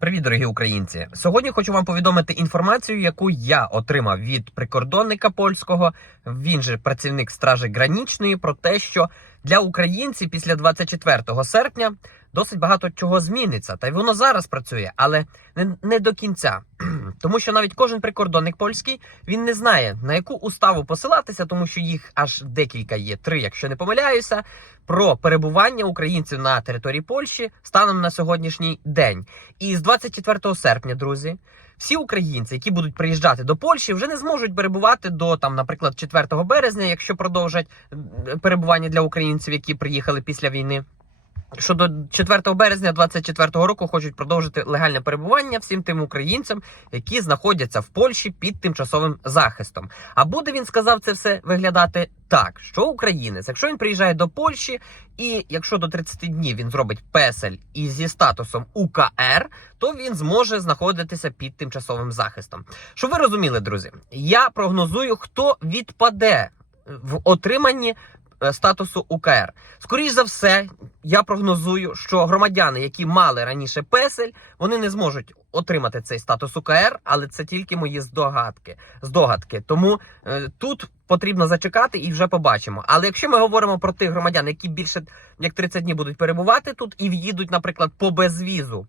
Привіт, дорогі українці! Сьогодні хочу вам повідомити інформацію, яку я отримав від прикордонника польського. Він же працівник стражі гранічної, про те, що для українців після 24 серпня досить багато чого зміниться. Та й воно зараз працює, але не, не до кінця. Тому що навіть кожен прикордонник польський він не знає на яку уставу посилатися, тому що їх аж декілька є, три, якщо не помиляюся, про перебування українців на території Польщі станом на сьогоднішній день. І з 24 серпня, друзі, всі українці, які будуть приїжджати до Польщі, вже не зможуть перебувати до там, наприклад, 4 березня, якщо продовжать перебування для українців, які приїхали після війни. Що до 4 березня 2024 року хочуть продовжити легальне перебування всім тим українцям, які знаходяться в Польщі під тимчасовим захистом. А буде він сказав це все виглядати так, що українець, якщо він приїжджає до Польщі, і якщо до 30 днів він зробить песель і зі статусом УКР, то він зможе знаходитися під тимчасовим захистом. Щоб ви розуміли, друзі, я прогнозую, хто відпаде в отриманні статусу УКР. Скоріше за все, я прогнозую, що громадяни, які мали раніше песель, вони не зможуть отримати цей статус УКР, але це тільки мої здогадки. здогадки. Тому е, тут потрібно зачекати і вже побачимо. Але якщо ми говоримо про тих громадян, які більше як 30 днів будуть перебувати тут і в'їдуть, наприклад, по безвізу.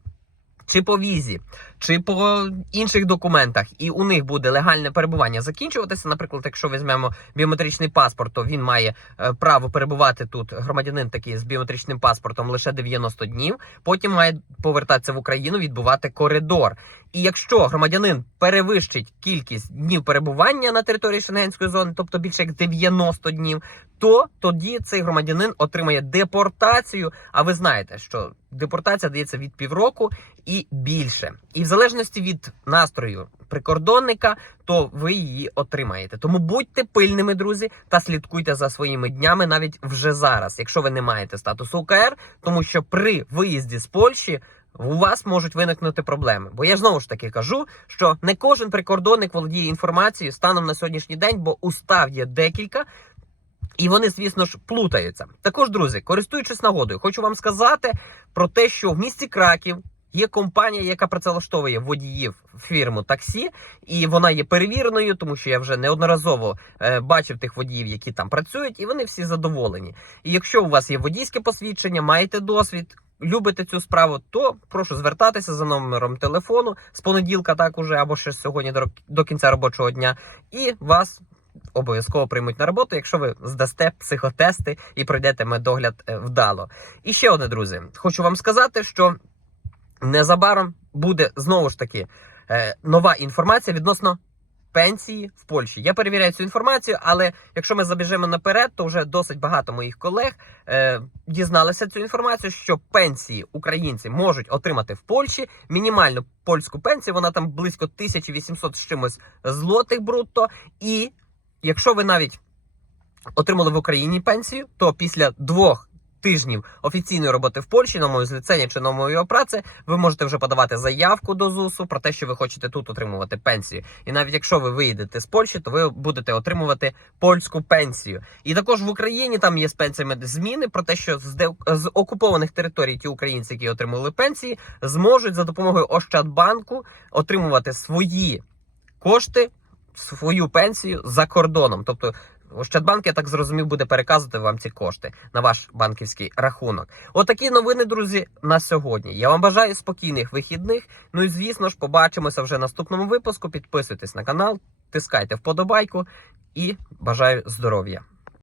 Чи по візі, чи по інших документах, і у них буде легальне перебування закінчуватися. Наприклад, якщо візьмемо біометричний паспорт, то він має е, право перебувати тут громадянин такий з біометричним паспортом лише 90 днів. Потім має повертатися в Україну, відбувати коридор. І якщо громадянин перевищить кількість днів перебування на території Шенгенської зони, тобто більше як 90 днів, то тоді цей громадянин отримає депортацію. А ви знаєте, що депортація дається від півроку і більше. І в залежності від настрою прикордонника, то ви її отримаєте. Тому будьте пильними, друзі, та слідкуйте за своїми днями навіть вже зараз, якщо ви не маєте статусу УКР, тому що при виїзді з Польщі. У вас можуть виникнути проблеми, бо я знову ж таки кажу, що не кожен прикордонник володіє інформацією станом на сьогоднішній день, бо устав є декілька, і вони, звісно ж, плутаються. Також, друзі, користуючись нагодою, хочу вам сказати про те, що в місті Краків є компанія, яка працевлаштовує водіїв фірму таксі, і вона є перевіреною, тому що я вже неодноразово е, бачив тих водіїв, які там працюють, і вони всі задоволені. І якщо у вас є водійське посвідчення, маєте досвід. Любите цю справу, то прошу звертатися за номером телефону з понеділка, так уже або ще сьогодні до, кінця робочого дня, і вас обов'язково приймуть на роботу, якщо ви здасте психотести і пройдете медогляд е, вдало. І ще одне, друзі, хочу вам сказати, що незабаром буде знову ж таки е, нова інформація відносно. Пенсії в Польщі. Я перевіряю цю інформацію, але якщо ми забіжимо наперед, то вже досить багато моїх колег е, дізналися цю інформацію, що пенсії українці можуть отримати в Польщі. Мінімальну польську пенсію, вона там близько 1800 з чимось злотих брутто. І якщо ви навіть отримали в Україні пенсію, то після двох тижнів офіційної роботи в Польщі на мою зліцення чи на мою праці, ви можете вже подавати заявку до ЗУСу про те, що ви хочете тут отримувати пенсію. І навіть якщо ви виїдете з Польщі, то ви будете отримувати польську пенсію. І також в Україні там є з пенсіями зміни про те, що з, де... з окупованих територій ті українці, які отримали пенсії, зможуть за допомогою Ощадбанку отримувати свої кошти. Свою пенсію за кордоном, тобто Ощадбанк, я так зрозумів, буде переказувати вам ці кошти на ваш банківський рахунок. Отакі новини, друзі, на сьогодні. Я вам бажаю спокійних вихідних. Ну і звісно ж, побачимося вже в наступному випуску. Підписуйтесь на канал, тискайте вподобайку і бажаю здоров'я.